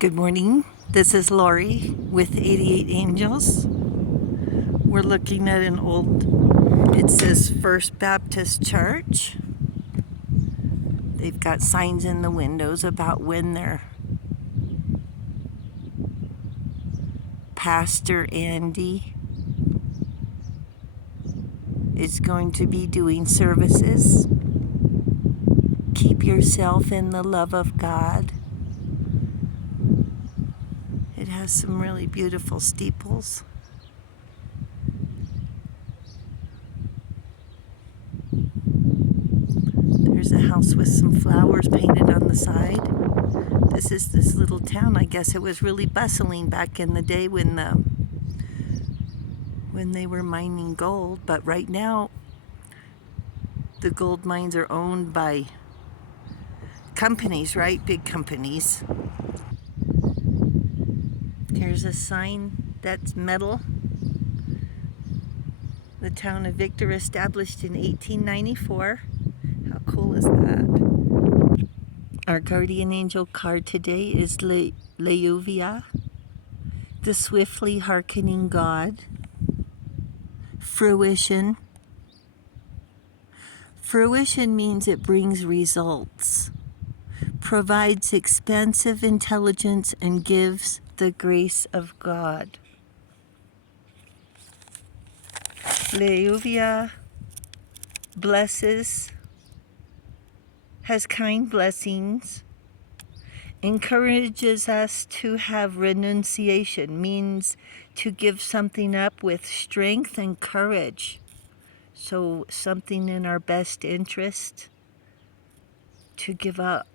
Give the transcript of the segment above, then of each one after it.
Good morning. This is Lori with 88 Angels. We're looking at an old, it says First Baptist Church. They've got signs in the windows about when their pastor Andy is going to be doing services. Keep yourself in the love of God. It has some really beautiful steeples. There's a house with some flowers painted on the side. This is this little town. I guess it was really bustling back in the day when they were mining gold. But right now, the gold mines are owned by companies, right? Big companies. Here's a sign that's metal. The town of Victor, established in 1894. How cool is that? Our guardian angel card today is Leuvia, the swiftly hearkening God. Fruition. Fruition means it brings results, provides expansive intelligence, and gives the grace of God. Leuvia blesses, has kind blessings, encourages us to have renunciation, means to give something up with strength and courage. So something in our best interest to give up.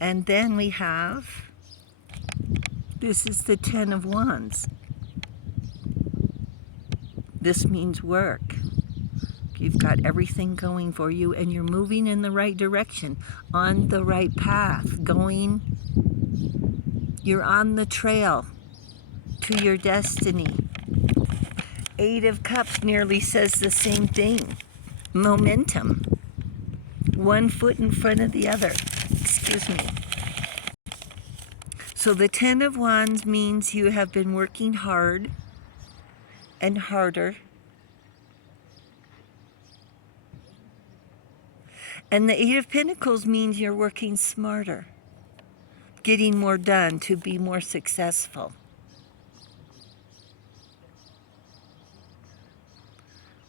And then we have, this is the 10 of Wands. This means work. You've got everything going for you and you're moving in the right direction, on the right path, you're on the trail to your destiny. 8 of Cups nearly says the same thing. Momentum. One foot in front of the other. Excuse me. So the 10 of Wands means you have been working hard and harder. And the 8 of Pentacles means you're working smarter, getting more done to be more successful.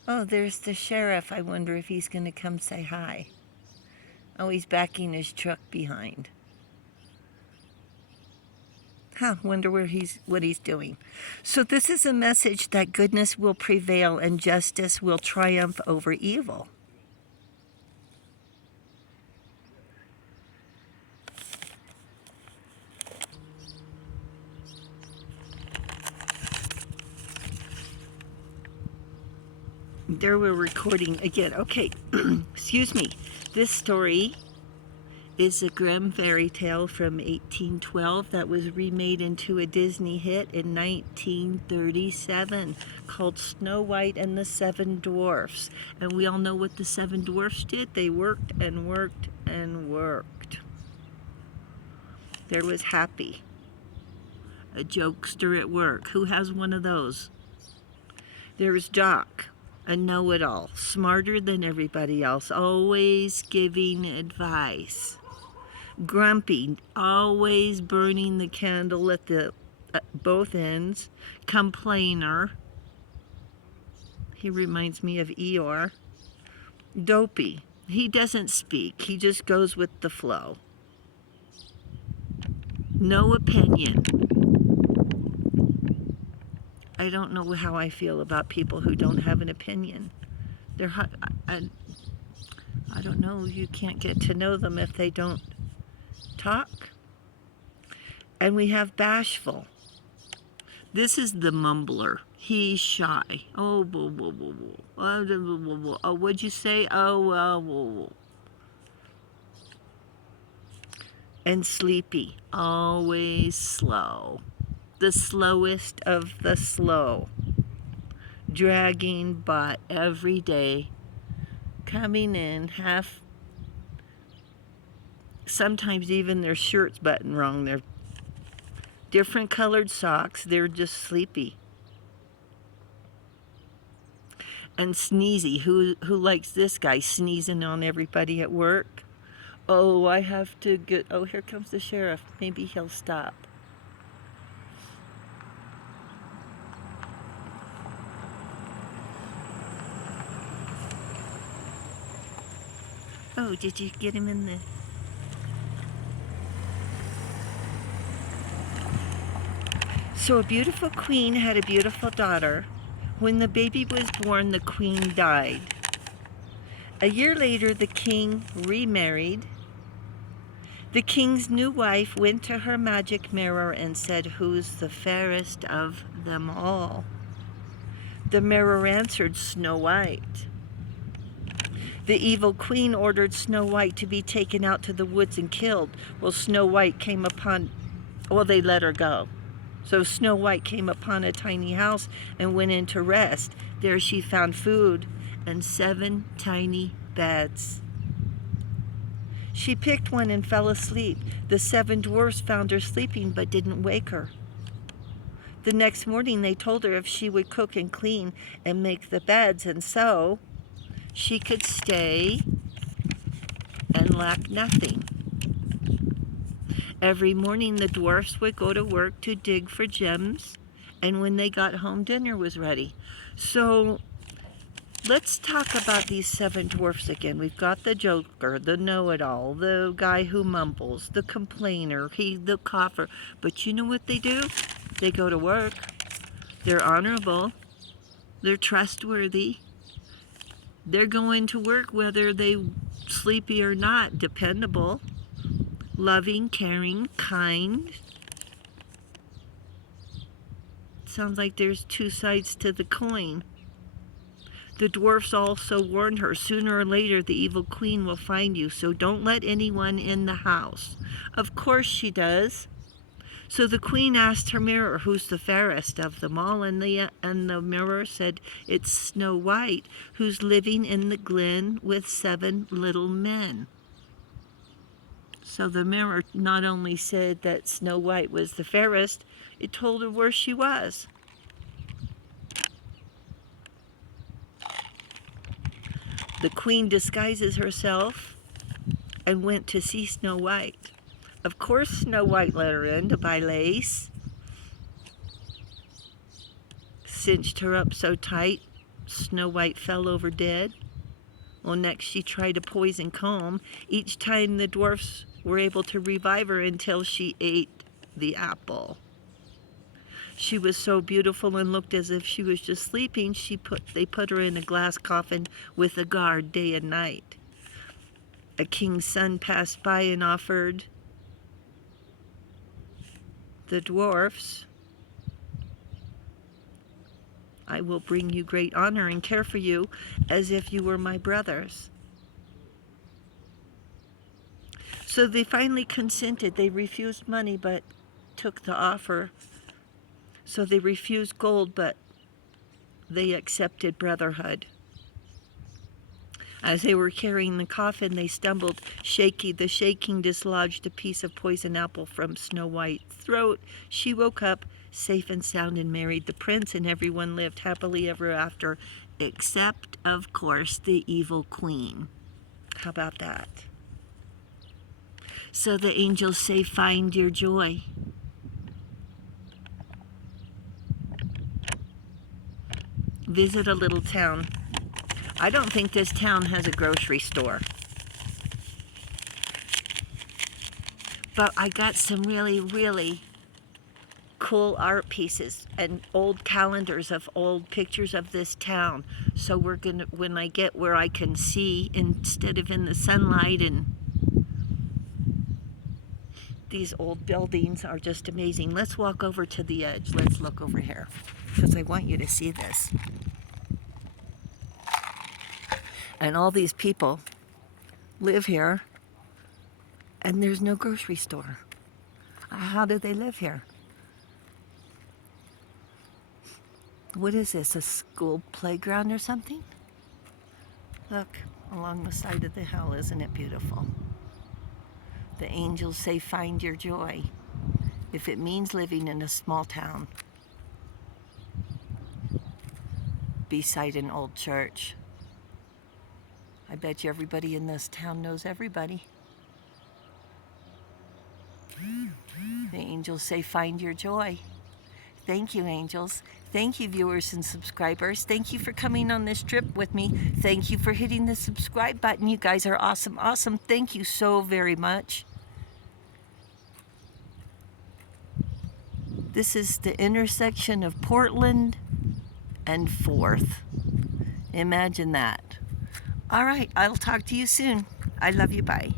Oh, there's the sheriff. I wonder if he's going to come say hi. Oh, he's backing his truck behind. Wonder what he's doing. So this is a message that goodness will prevail and justice will triumph over evil. There we're recording again. Okay, excuse me. This story is a Grimm fairy tale from 1812 that was remade into a Disney hit in 1937 called Snow White and the Seven Dwarfs. And we all know what the Seven Dwarfs did. They worked and worked and worked. There was Happy, a jokester at work. Who has one of those? There was Jock, a know-it-all, smarter than everybody else, always giving advice. Grumpy, always burning the candle at both ends. Complainer. He reminds me of Eeyore. Dopey. He doesn't speak. He just goes with the flow. No opinion. I don't know how I feel about people who don't have an opinion. I don't know. You can't get to know them if they don't talk. And we have bashful. This is the mumbler. He's shy. Oh, boo, boo, boo, boo. Oh, what'd you say? Oh, whoa. And sleepy. Always slow. The slowest of the slow. Dragging butt every day. Coming in half sometimes even their shirts buttoned wrong. They're different colored socks. They're just sleepy. And sneezy. Who likes this guy sneezing on everybody at work? Oh, I have to get... Oh, here comes the sheriff. Maybe he'll stop. Oh, did you get him in the... So a beautiful queen had a beautiful daughter. When the baby was born, the queen died. A year later, the king remarried. The king's new wife went to her magic mirror and said, "Who's the fairest of them all?" The mirror answered, "Snow White." The evil queen ordered Snow White to be taken out to the woods and killed. Well, Snow White came upon... Well, they let her go. So Snow White came upon a tiny house and went in to rest. There she found food and 7 tiny beds. She picked one and fell asleep. The 7 dwarfs found her sleeping but didn't wake her. The next morning they told her if she would cook and clean and make the beds, and so she could stay and lack nothing. Every morning the dwarfs would go to work to dig for gems, and when they got home, dinner was ready. So let's talk about these 7 dwarfs again. We've got the joker, the know-it-all, the guy who mumbles, the complainer, the cougher. But you know what they do? They go to work. They're honorable. They're trustworthy. They're going to work whether they're sleepy or not, dependable. Loving, caring, kind. Sounds like there's 2 sides to the coin. The dwarfs also warned her, sooner or later the evil queen will find you, so don't let anyone in the house. Of course she does. So the queen asked her mirror, "Who's the fairest of them all?" And the mirror said, "It's Snow White, who's living in the glen with 7 little men." So the mirror not only said that Snow White was the fairest, it told her where she was. The queen disguises herself and went to see Snow White. Of course Snow White let her in to buy lace. Cinched her up so tight, Snow White fell over dead. Well, next she tried a poison comb. Each time the dwarfs were able to revive her until she ate the apple. She was so beautiful and looked as if she was just sleeping. They put her in a glass coffin with a guard day and night. A king's son passed by and offered the dwarfs, "I will bring you great honor and care for you as if you were my brothers." So they finally consented. They refused money but took the offer. So they refused gold but they accepted brotherhood. As they were carrying the coffin, they stumbled. The shaking dislodged a piece of poison apple from Snow White's throat. She woke up safe and sound and married the prince, and everyone lived happily ever after, except, of course, the evil queen. How about that? So the angels say, "Find your joy." Visit a little town. I don't think this town has a grocery store. But I got some really, really cool art pieces and old calendars of old pictures of this town. So we're gonna, when I get where I can see instead of in the sunlight, and these old buildings are just amazing. Let's walk over to the edge. Let's look over here because I want you to see this. And all these people live here, and there's no grocery store. How do they live here? What is this, a school playground or something? Look, along the side of the hill, isn't it beautiful? The angels say, find your joy. If it means living in a small town beside an old church. I bet you everybody in this town knows everybody. The angels say, find your joy. Thank you, angels. Thank you, viewers and subscribers. Thank you for coming on this trip with me. Thank you for hitting the subscribe button. You guys are awesome, awesome. Thank you so very much. This is the intersection of Portland and 4th. Imagine that. All right, I'll talk to you soon. I love you. Bye.